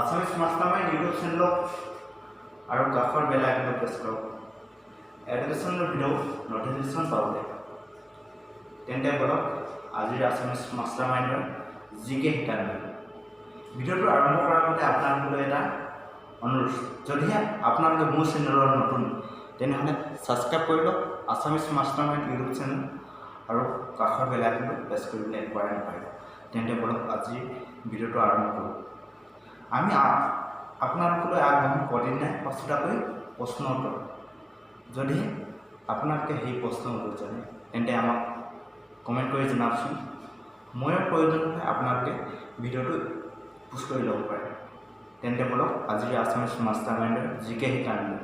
Assamese mastermind YouTube চেনেলক আৰু কাষৰ বেল আইকনটো press কৰক। এডুকেশ্যনৰ ভিডিঅ' নটিফিকেশ্যন পাবলৈ তেন্তে বলক আজিৰ আছামিজ মাষ্টাৰমাইণ্ডৰ জিকে শিকানি। ভিডিঅ'টো আৰম্ভ কৰাৰ আগতে আপোনালোকলৈ এটা অনুৰোধ, যদিহে আপোনালোকে মোৰ চেনেলৰ নতুন তেনেহ'লে ছাবস্ক্ৰাইব কৰি লওক আছামিজ মাষ্টাৰমাইণ্ড ইউটিউব চেনেল আৰু কাষৰ বেল আইকনটো প্ৰেছ কৰিবলৈ একবাৰে নাপায়। তেন্তে বলক আজি ভিডিঅ'টো আৰম্ভ কৰোঁ। আমি আপোনালোকলৈ আগবঢ়াম প্ৰতিদিনে ৫টাকৈ প্ৰশ্ন উত্তৰ। যদিহে আপোনালোকে সেই প্ৰশ্ন উত্তৰ জানে তেন্তে আমাক কমেণ্ট কৰি জনাওকচোন। ময়ো প্ৰয়োজন হ'লে আপোনালোকে ভিডিঅ'টো পোষ্ট কৰি ল'ব পাৰে। তেন্তে বলক আজিৰ আছামিজ মাষ্টাৰমাইণ্ডৰ জিকে শিকানি।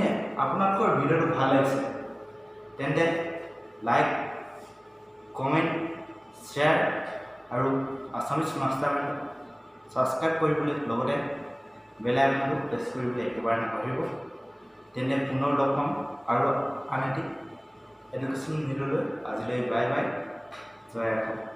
যদিহে আপোনালোকৰ ভিডিঅ'টো ভাল লাগিছে তেন্তে লাইক কমেণ্ট শ্বেয়াৰ আৰু আছামিজ মাষ্টাৰ ছাবস্ক্ৰাইব কৰিবলৈ লগতে বেল আইকনটো প্ৰেছ কৰিবলৈ একেবাৰে নাপাহৰিব। তেন্তে পুনৰ লগ পাম আৰু আন এটি এডুকেশ্যন ভিডিঅ'লৈ। আজিলৈ বাই বাই, জয় অসম।